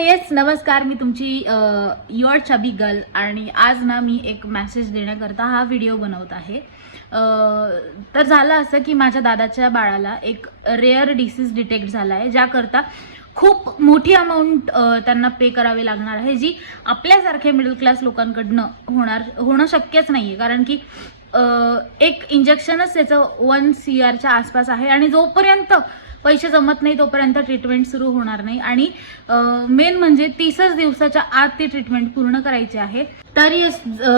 Yes नमस्कार, मी तुमची your chubby girl आणि आज ना मी एक मेसेज देण्याकरता हा व्हिडिओ बनवत आहे। तर झालं असं की माझ्या दादाच्या बाळाला एक रेअर डिसीज डिटेक्ट झाला आहे, ज्याकरता खूप मोठी अमाऊंट त्यांना पे करावी लागणार आहे, जी आपल्यासारख्या मिडल क्लास लोकांकडनं होणं शक्यच नाहीये। कारण की एक इंजेक्शनच त्याचं 1 CRच्या आसपास आहे आणि जोपर्यंत पैसे जमत नाही तोपर्यंत ट्रीटमेंट सुरू होणार नाही आणि मेन म्हणजे 30 दिवसाच्या आत ती ट्रीटमेंट पूर्ण करायची आहे। तरी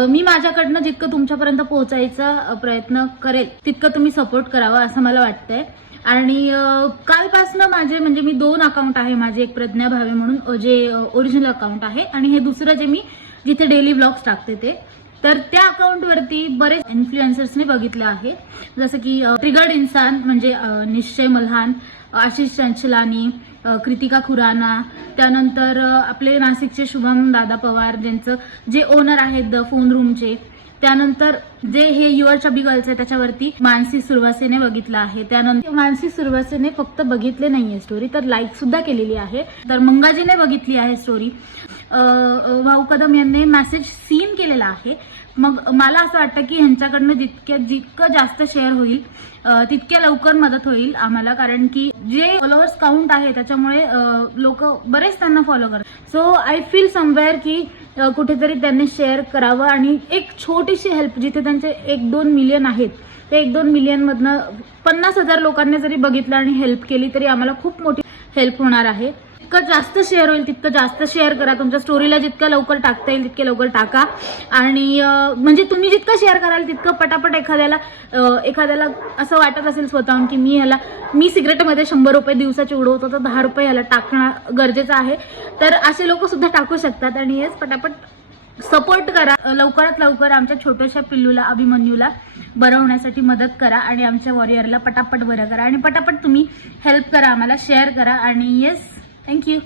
मी माझ्याकडनं जितकं तुमच्यापर्यंत पोहोचायचा प्रयत्न करेल तितकं तुम्ही सपोर्ट करावा असं मला वाटतंय। आणि कालपासनं माझे म्हणजे मी 2 अकाउंट आहे माझे, एक प्रज्ञा भावे म्हणून जे ओरिजिनल अकाउंट आहे आणि हे दुसरं जे मी जिथे डेली व्लॉग्स टाकते ते, तर त्या अकाउंटवरती बरेच इन्फ्लुएन्सर्सने बघितलं आहे, जसं की ट्रिगर्ड इन्सान म्हणजे निश्चय मल्हान, आशिष चंचलानी, कृतिका खुराना, त्यानंतर आपले नाशिकचे शुभम दादा पवार ज्यांचं जे ओनर आहेत द फोन रूमचे, त्यानंतर जे हे युअर चबी गर्ल्स आहे त्याच्यावरती मानसी सुरवासेने बघितलं आहे। त्यानंतर मानसी सुरवासेने फक्त बघितले नाहीये स्टोरी, तर लाईक सुद्धा केलेली आहे। तर मंगाजीने बघितली आहे स्टोरी, भाऊ कदम यांनी मेसेज सीन केलेला आहे। मग मला असं वाटतं की ह्यांच्याकडनं जितकं जास्त शेअर होईल तितक्या लवकर मदत होईल आम्हाला, कारण की जे फॉलोअर्स काउंट आहे त्याच्यामुळे लोक बरेच त्यांना फॉलो करतात। सो आय फील समवेअर की कुठेतरी त्यांनी शेअर करावं आणि एक छोटीशी हेल्प, जिथे त्यांचे 1-2 मिलियन आहेत ते 1-2 मिलियन मधनं 50,000 लोकांनी जरी बघितलं आणि हेल्प केली तरी आम्हाला खूप मोठी हेल्प होणार आहे। जितकं जास्त शेअर होईल तितकं जास्त शेअर करा, तुमच्या स्टोरीला जितकं लवकर टाकता येईल तितके लवकर टाका। आणि म्हणजे तुम्ही जितकं शेअर कराल तितकं पटापट एखाद्याला असं वाटत असेल स्वतःहून की मी सिगरेटमध्ये 100 रुपये दिवसाचे उडवतो तर 10 रुपये ह्याला टाकणं गरजेचं आहे, तर असे लोक सुद्धा टाकू शकतात। आणि हेच पटापट सपोर्ट करा, लवकरात लवकर आमच्या छोट्याशा पिल्लूला अभिमन्यूला बरं होण्यासाठी मदत करा आणि आमच्या वॉरियरला पटापट बरं करा आणि पटापट तुम्ही हेल्प करा, आम्हाला शेअर करा। आणि येस, थँक्यू।